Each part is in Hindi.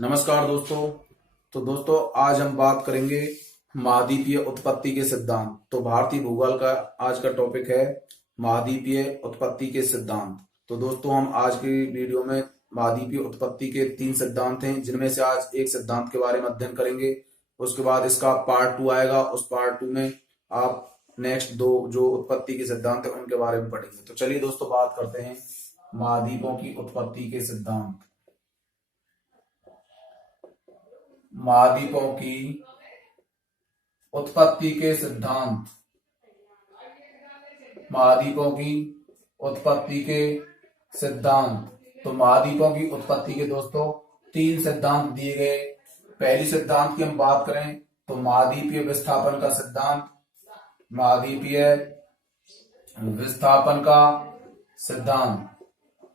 नमस्कार दोस्तों। तो दोस्तों आज हम बात करेंगे महाद्वीपीय उत्पत्ति के सिद्धांत। तो भारतीय भूगोल का आज का टॉपिक है महाद्वीपीय उत्पत्ति के सिद्धांत। तो दोस्तों हम आज की वीडियो में महाद्वीपीय उत्पत्ति के 3 सिद्धांत हैं, जिनमें से आज एक सिद्धांत के बारे में अध्ययन करेंगे। उसके बाद इसका पार्ट 2 आएगा। उस पार्ट 2 में आप नेक्स्ट 2 जो उत्पत्ति के सिद्धांत है उनके बारे में पढ़ेंगे। तो चलिए दोस्तों बात करते हैं महाद्वीपों की उत्पत्ति के सिद्धांत। महाद्वीपों की उत्पत्ति के सिद्धांत। महाद्वीपों की उत्पत्ति के सिद्धांत। तो महाद्वीपों की उत्पत्ति के दोस्तों 3 सिद्धांत दिए गए। पहली सिद्धांत की हम बात करें तो महाद्वीपीय विस्थापन का सिद्धांत। महाद्वीपीय विस्थापन का सिद्धांत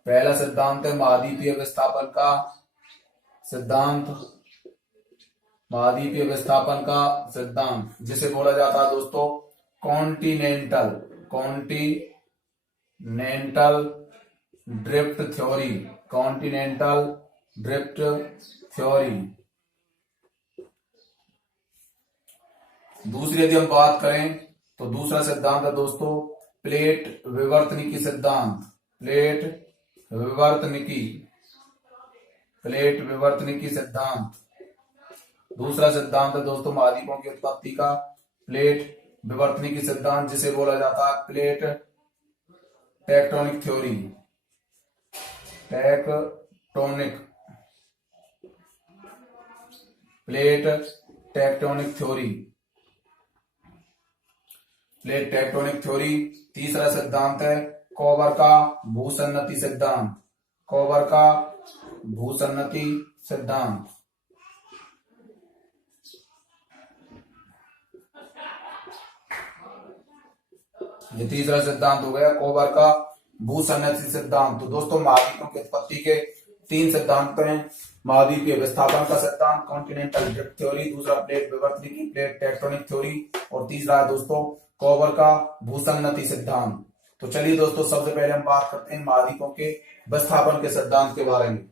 पहला सिद्धांत है महाद्वीपीय विस्थापन का सिद्धांत। महाद्वीपीय विस्थापन का सिद्धांत जिसे बोला जाता है दोस्तों continental drift theory. Continental drift theory. दूसरी यदि हम बात करें तो दूसरा सिद्धांत है दोस्तों प्लेट विवर्तनिकी सिद्धांत। प्लेट विवर्तनिकी सिद्धांत। दूसरा सिद्धांत है दोस्तों महाद्वीपों की उत्पत्ति का प्लेट विवर्तनिकी सिद्धांत, जिसे बोला जाता है plate tectonic theory. Plate tectonic theory. तीसरा सिद्धांत है कोबर का भूसन्नति सिद्धांत। ये तीसरा सिद्धांत हो गया कोबर का भूसन्नति सिद्धांत। तो दोस्तों महाद्वीपों की उत्पत्ति के 3 सिद्धांत हैं। महाद्वीपीय विस्थापन का सिद्धांत, कॉन्टिनेंटल ड्रिफ्ट थ्योरी, दूसरा प्लेट विवर्तनिकी प्लेट टेक्टोनिक थ्योरी, और तीसरा है दोस्तों कोबर का भूसन्नति सिद्धांत। तो चलिए दोस्तों सबसे पहले हम बात करते हैं महाद्वीपों के विस्थापन के सिद्धांत के बारे में।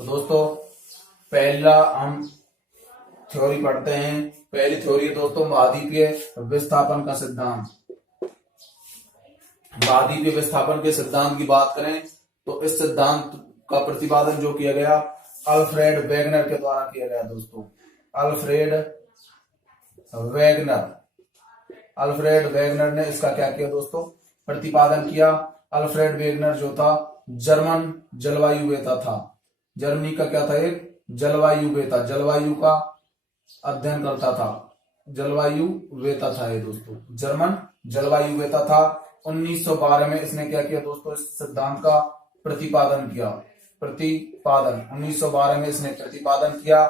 तो दोस्तों पहला हम थ्योरी पढ़ते हैं। पहली थ्योरी है दोस्तों महाद्वीपीय विस्थापन का सिद्धांत। महाद्वीपीय विस्थापन के सिद्धांत की बात करें तो इस सिद्धांत का प्रतिपादन जो किया गया अल्फ्रेड वेगनर के द्वारा किया गया दोस्तों। अल्फ्रेड वेगनर ने इसका क्या किया दोस्तों प्रतिपादन किया। अल्फ्रेड वेगनर जो था जर्मन जलवायुवेता था। जर्मनी का क्या था एक जलवायुवेता, जलवायु का अध्ययन करता था, जलवायुवेता था ये दोस्तों, जर्मन जलवायुवेता था। 1912 में इसने क्या किया दोस्तों इस सिद्धांत का प्रतिपादन किया। 1912 में इसने प्रतिपादन किया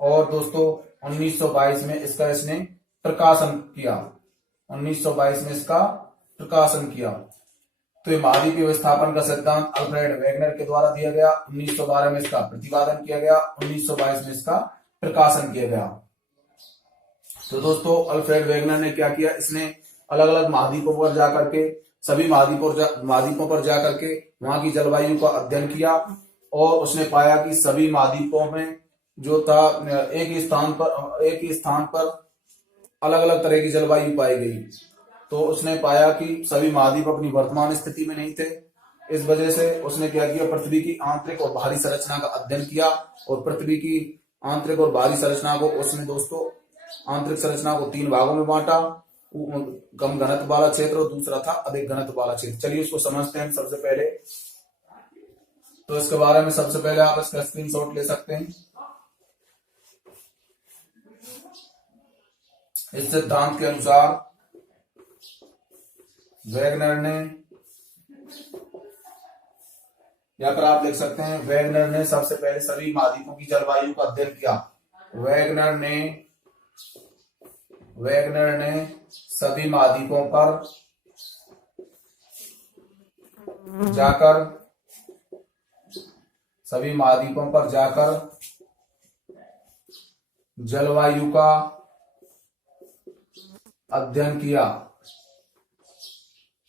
और दोस्तों 1922 में इसका इसने प्रकाशन किया। 1922 में इसका प्रकाशन किया। तो ये महाद्वीपीय विस्थापन का सिद्धांत अल्फ्रेड वेगनर के द्वारा दिया गया। 1912 में इसका प्रतिपादन किया गया, 1922 में इसका प्रकाशन किया गया। तो दोस्तों अल्फ्रेड वेगनर ने क्या किया, इसने अलग अलग महाद्वीपों पर जाकर के सभी महाद्वीपों पर जाकर के वहां की जलवायु का अध्ययन किया और उसने पाया कि सभी महाद्वीपों में जो था एक ही स्थान पर अलग अलग तरह की जलवायु पाई गई। तो उसने पाया कि सभी महाद्वीप अपनी वर्तमान स्थिति में नहीं थे। इस वजह से उसने क्या किया, पृथ्वी की आंतरिक और बाहरी संरचना का अध्ययन किया और पृथ्वी की आंतरिक और बाहरी संरचना को उसने दोस्तों आंतरिक संरचना को 3 भागों में बांटा। कम घनत्व वाला क्षेत्र और दूसरा था अधिक घनत्व वाला क्षेत्र। चलिए उसको समझते हैं सबसे पहले। तो इसके बारे में सबसे पहले आप इसका स्क्रीनशॉट ले सकते हैं। इस सिद्धांत के अनुसार वेगनर ने, या फिर आप लिख सकते हैं वेगनर ने सबसे पहले सभी महाद्वीपों की जलवायु का अध्ययन किया। वेगनर ने सभी महाद्वीपों पर जाकर जलवायु का अध्ययन किया।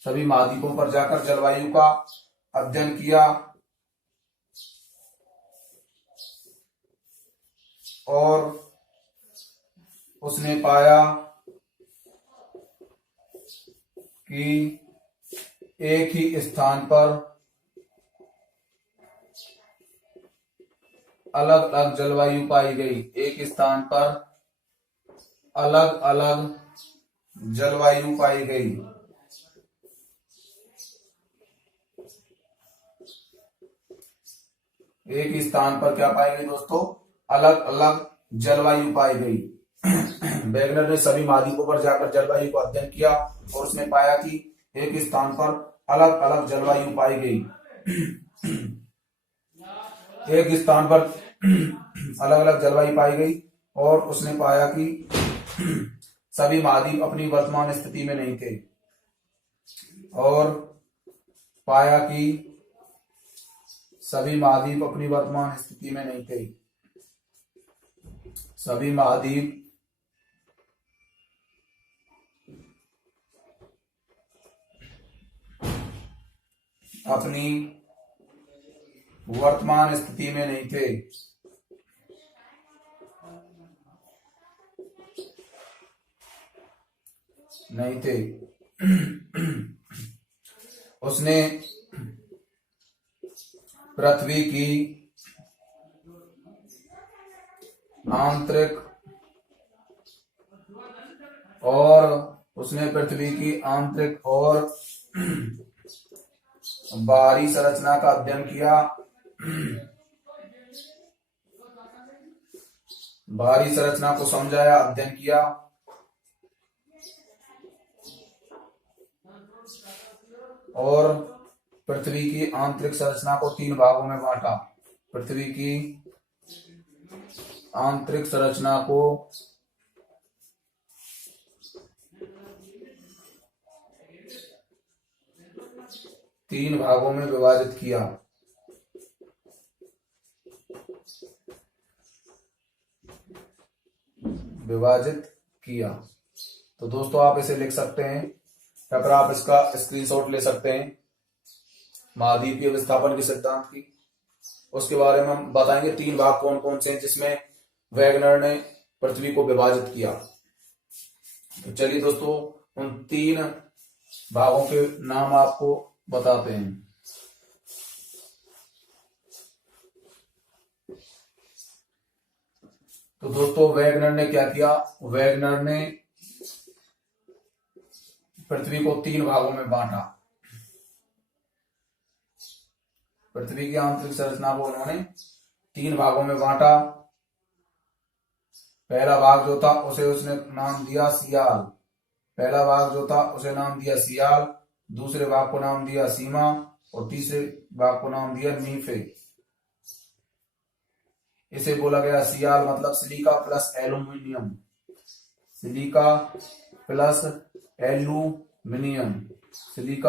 सभी महाद्वीपों पर जाकर जलवायु का अध्ययन किया और उसने पाया कि एक ही स्थान पर अलग अलग जलवायु पाई गई। एक स्थान पर अलग अलग जलवायु पाई गई। एक स्थान पर क्या पाई गई दोस्तों? अलग अलग जलवायु पाई गई। वैगनर ने सभी महाद्वीपों पर जाकर जलवायु को अध्ययन किया और उसने पाया कि एक स्थान पर अलग अलग जलवायु पाई गई। एक स्थान पर अलग अलग जलवायु पाई गई और उसने पाया कि सभी महाद्वीप अपनी वर्तमान स्थिति में नहीं थे। और पाया कि सभी महाद्वीप अपनी वर्तमान स्थिति में नहीं थे। सभी महाद्वीप अपनी वर्तमान स्थिति में नहीं थे। उसने पृथ्वी की आंतरिक और बाहरी संरचना का अध्ययन किया। बाहरी संरचना को समझाया, अध्ययन किया। और पृथ्वी की आंतरिक संरचना को 3 भागों में बांटा। पृथ्वी की आंतरिक संरचना को 3 भागों में विभाजित किया। तो दोस्तों आप इसे लिख सकते हैं या फिर आप इसका स्क्रीनशॉट ले सकते हैं। महाद्वीपीय विस्थापन के सिद्धांत की, उसके बारे में हम बताएंगे 3 भाग कौन कौन से हैं जिसमें वैगनर ने पृथ्वी को विभाजित किया। तो चलिए दोस्तों उन 3 भागों के नाम आपको बताते हैं। तो दोस्तों वैगनर ने क्या किया? वैगनर ने पृथ्वी को 3 भागों में बांटा। पृथ्वी की आंतरिक संरचना को उन्होंने 3 भागों में बांटा। पहला भाग जो था उसे उसने नाम दिया सियाल। दूसरे भाग को नाम दिया सीमा और तीसरे भाग को नाम दिया नीफे। इसे बोला गया सियाल मतलब silica plus aluminium. Silica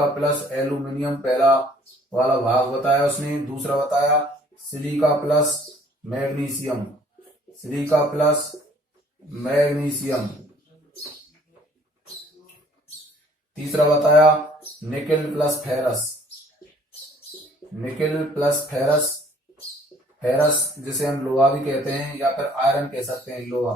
plus aluminium पहला वाला भाग बताया उसने। दूसरा बताया सिलिका प्लस मैग्नीशियम। तीसरा बताया निकेल प्लस फेरस जिसे हम लोहा भी कहते हैं या फिर आयरन कह सकते हैं, लोहा।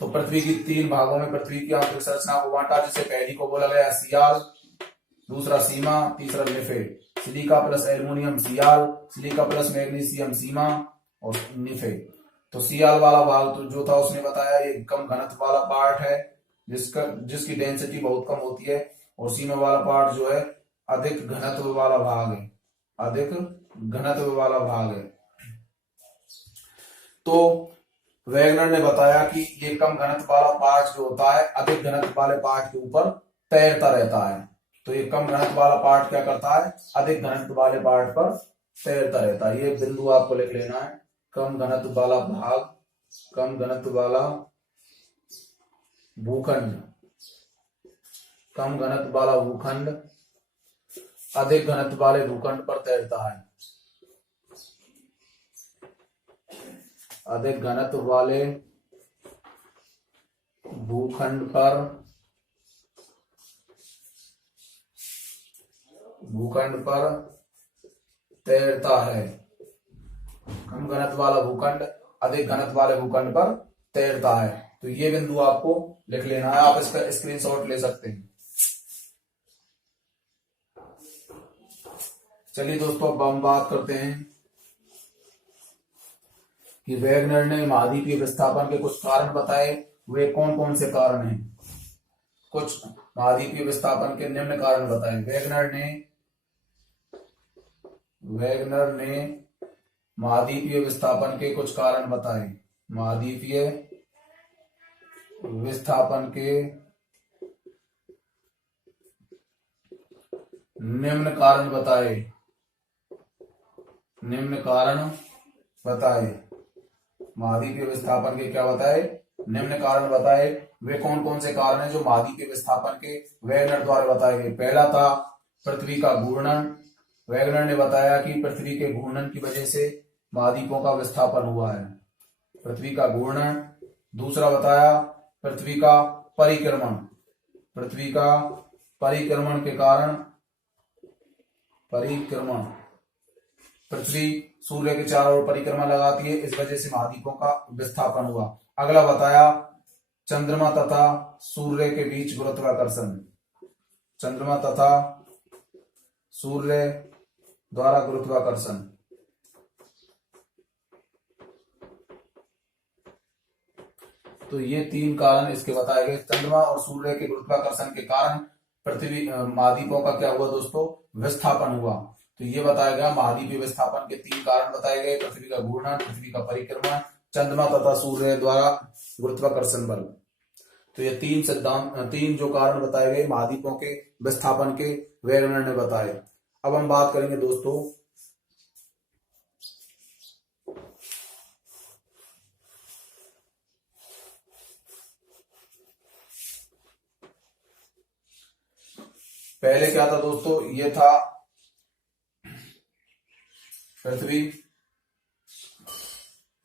तो पृथ्वी की 3 भागों में पृथ्वी की आंतरिक संरचना को बांटा, जिसे पहली को बोला गया सियाल, दूसरा सीमा, तीसरा निफे। सिलिका प्लस एल्यूमिनियम सियाल, सिलिका प्लस मैग्नीशियम सीमा और निफे। तो सियाल वाला भाग तो जो था उसने बताया ये कम घनत्व वाला पार्ट है जिसकी डेंसिटी बहुत कम होती है, और सीमा वाला पार्ट जो है अधिक घनत्व वाला भाग है। तो वैगनर ने बताया कि ये कम घनत्व वाला पार्ट जो होता है अधिक घनत्व वाले पार्ट के ऊपर तैरता रहता है। तो ये कम घनत्व वाला पार्ट क्या करता है? अधिक घनत्व वाले पार्ट पर तैरता रहता है। ये बिंदु आपको लिख लेना है। कम घनत्व वाला भाग, कम घनत्व वाला भूखंड, कम घनत्व वाला भूखंड अधिक घनत्व वाले भूखंड पर तैरता है। अधिक घनत्व वाले भूखंड पर तैरता है। कम घनत्व वाला भूखंड अधिक घनत्व वाले भूखंड पर तैरता है। तो ये बिंदु आपको लिख लेना है, आप इसका स्क्रीनशॉट ले सकते हैं। चलिए दोस्तों, अब हम बात करते हैं कि वेगनर ने महाद्वीपीय विस्थापन के कुछ कारण बताए। वे कौन कौन से कारण हैं? कुछ महाद्वीपीय विस्थापन के निम्न कारण बताए। वेगनर ने महाद्वीपीय विस्थापन के कुछ कारण बताए। महाद्वीपीय विस्थापन के निम्न कारण बताए। महाद्वीपीय विस्थापन के क्या बताए? निम्न कारण बताए। वे कौन कौन से कारण हैं जो महाद्वीपीय विस्थापन के वेगनर द्वारा बताए गए? पहला था पृथ्वी का घूर्णन। वेगनर ने बताया कि पृथ्वी के घूर्णन की वजह से महाद्वीपों का विस्थापन हुआ है, पृथ्वी का घूर्णन। दूसरा बताया पृथ्वी का परिक्रमण। पृथ्वी का परिक्रमण के कारण पृथ्वी सूर्य के चारों ओर परिक्रमा लगाती है, इस वजह से महाद्वीपों का विस्थापन हुआ। अगला बताया चंद्रमा तथा सूर्य के बीच गुरुत्वाकर्षण। चंद्रमा तथा सूर्य द्वारा गुरुत्वाकर्षण। तो ये 3 कारण इसके बताए गए। चंद्रमा और सूर्य के गुरुत्वाकर्षण के कारण पृथ्वी महाद्वीपों का क्या हुआ दोस्तों? विस्थापन हुआ। तो ये बताया गया महाद्वीपीय विस्थापन के 3 कारण बताए गए। पृथ्वी का घूर्णन, पृथ्वी का परिक्रमण, चंद्रमा तथा सूर्य द्वारा गुरुत्वाकर्षण बल। तो ये 3 जो कारण बताए गए महाद्वीपों के विस्थापन के, वेगनर ने बताए। अब हम बात करेंगे दोस्तों पहले क्या था दोस्तों? ये था पृथ्वी,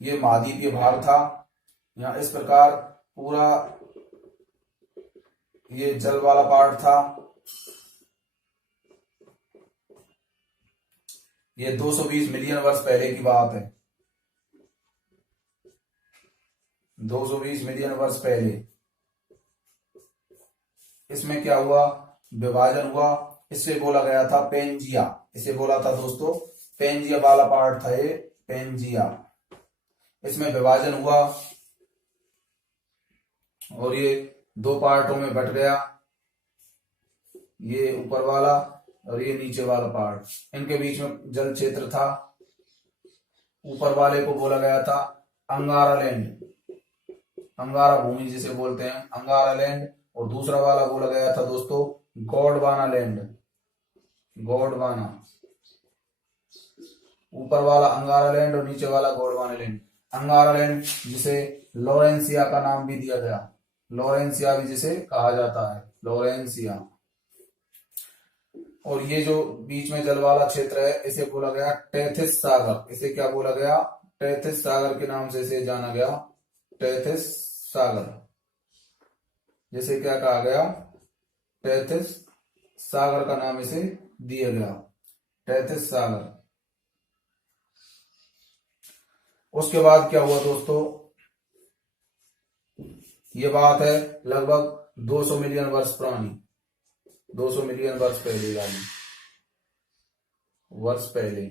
ये महाद्वीपीय भाग था। यहां इस प्रकार पूरा ये जल वाला पार्ट था। ये 220 मिलियन वर्ष पहले की बात है। 220 मिलियन वर्ष पहले इसमें क्या हुआ? विभाजन हुआ। इससे बोला गया था पेंजिया। इसे बोला था दोस्तों पेंजिया वाला पार्ट था, ये पेंजिया। इसमें विभाजन हुआ और ये 2 पार्टों में बट गया, ये ऊपर वाला और ये नीचे वाला पार्ट। इनके बीच में जल क्षेत्र था। ऊपर वाले को बोला गया था अंगारा लैंड, अंगारा भूमि जिसे बोलते हैं, अंगारा लैंड। और दूसरा वाला बोला गया था दोस्तों गोंडवाना लैंड, गोंडवाना। ऊपर वाला अंगारा लैंड और नीचे वाला गोंडवाना लैंड। अंगारा लैंड जिसे लोरेंसिया का नाम भी दिया गया, लोरेंसिया भी जिसे कहा जाता है, लोरेंसिया। और ये जो बीच में जल वाला क्षेत्र है इसे बोला गया टेथिस सागर। इसे क्या बोला गया? टेथिस सागर के नाम से इसे जाना गया, टेथिस सागर। जिसे क्या कहा गया? टेथिस सागर का नाम इसे दिया गया, टेथिस सागर। उसके बाद क्या हुआ दोस्तों? ये बात है लगभग 200 मिलियन वर्ष पुरानी, 200 मिलियन वर्ष पहले वाली, वर्ष पहले।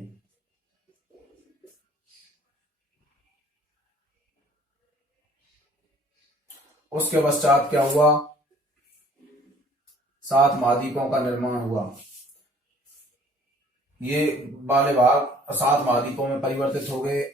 उसके पश्चात क्या हुआ? 7 महाद्वीपों का निर्माण हुआ। ये वाले भाग 7 महाद्वीपों में परिवर्तित हो गए।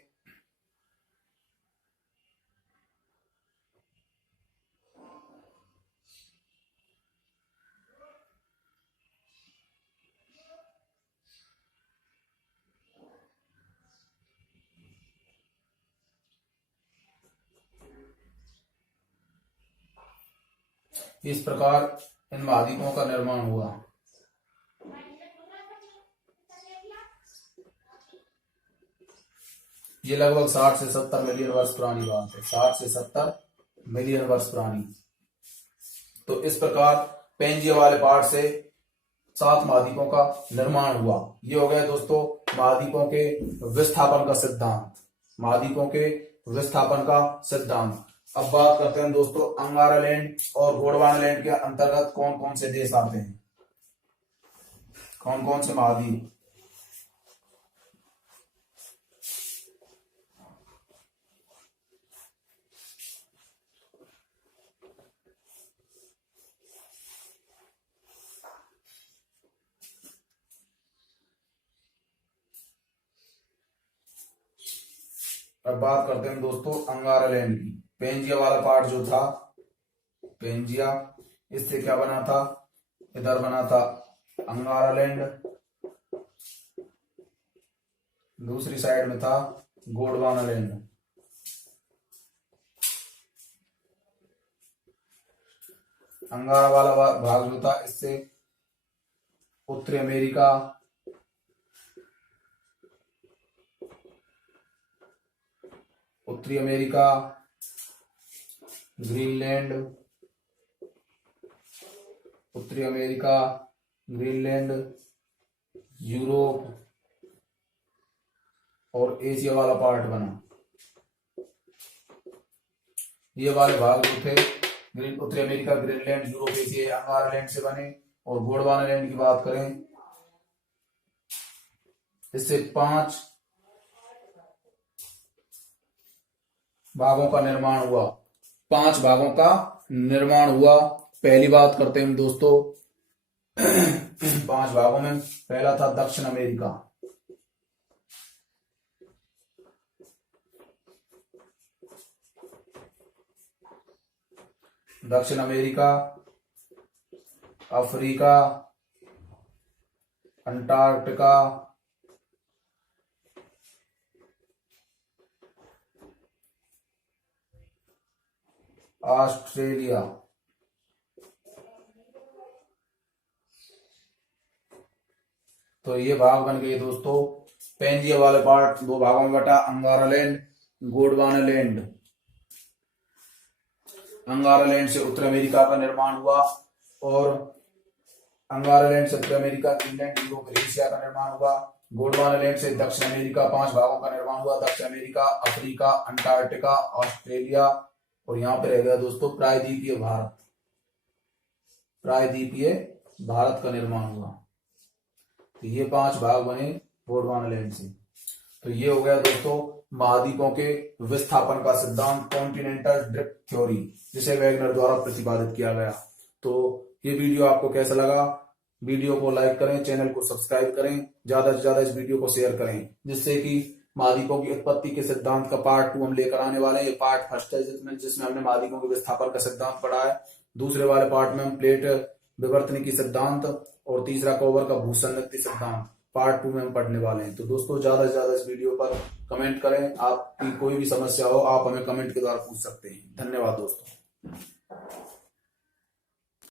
इस प्रकार इन महाद्वीपों का निर्माण हुआ। ये लगभग 60 से 70 मिलियन वर्ष पुरानी बात है, 60 से 70 मिलियन वर्ष पुरानी। तो इस प्रकार पेंजिया वाले पार्ट से 7 महाद्वीपों का निर्माण हुआ। ये हो गया दोस्तों महाद्वीपों के विस्थापन का सिद्धांत। महाद्वीपों के विस्थापन का सिद्धांत। अब बात करते हैं दोस्तों अंगारालैंड और गोंडवानालैंड के अंतर्गत कौन कौन से देश आते हैं, कौन कौन से महाद्वीप। अब बात करते हैं दोस्तों अंगारालैंड की। पेंजिया वाला पार्ट जो था, पेंजिया, इससे क्या बना था, इधर बना था अंगारालैंड, दूसरी साइड में था गोंडवानालैंड। अंगारा वाला भाग जो था, इससे उत्तरी अमेरिका, उत्तरी अमेरिका, ग्रीनलैंड, उत्तरी अमेरिका, ग्रीनलैंड, यूरोप और एशिया वाला पार्ट बना। ये वाले भाग जो थे उत्तरी अमेरिका, ग्रीनलैंड, यूरोप, एशिया, अंगारालैंड से बने। और गोंडवानालैंड की बात करें, इससे 5 भागों का निर्माण हुआ, 5 भागों का निर्माण हुआ। पहली बात करते हैं दोस्तों 5 भागों में। पहला था दक्षिण अमेरिका, दक्षिण अमेरिका, अफ्रीका, अंटार्कटिका, ऑस्ट्रेलिया। तो ये भाग बन गए दोस्तों। पेंजिया वाले पार्ट 2 भागों में बटा, अंगारालैंड, गोंडवानालैंड। अंगारालैंड से उत्तर अमेरिका का निर्माण हुआ और अंगारालैंड से उत्तर अमेरिका, ग्रीनलैंड, यूरोप, एशिया का निर्माण हुआ। गोंडवानालैंड से दक्षिण अमेरिका 5 भागों का निर्माण हुआ, दक्षिण अमेरिका, अफ्रीका, अंटार्कटिका, ऑस्ट्रेलिया और यहां पर रह गया दोस्तों प्रायद्वीपीय भारत। प्रायद्वीपीय भारत का निर्माण हुआ। तो ये 5 भाग बने गोंडवानालैंड से। तो ये हो गया दोस्तों महाद्वीपों के विस्थापन का सिद्धांत, कॉन्टिनेंटल ड्रिफ्ट थ्योरी, जिसे वैगनर द्वारा प्रतिपादित किया गया। तो ये वीडियो आपको कैसा लगा? वीडियो को लाइक करें, चैनल को सब्सक्राइब करें, ज्यादा से ज्यादा इस वीडियो को शेयर करें, जिससे कि महाद्वीपों की उत्पत्ति के सिद्धांत का पार्ट 2 हम लेकर आने वाले हैं। ये पार्ट फर्स्ट है जिसमें हमने महाद्वीपों के विस्थापन का सिद्धांत पढ़ा है। दूसरे वाले पार्ट में हम प्लेट विवर्तनिकी सिद्धांत और तीसरा कॉपर का भूसंगति सिद्धांत पार्ट 2 में हम पढ़ने वाले हैं। तो दोस्तों ज्यादा से ज्यादा इस वीडियो पर कमेंट करें। आपकी कोई भी समस्या हो आप हमें कमेंट के द्वारा पूछ सकते हैं। धन्यवाद दोस्तों।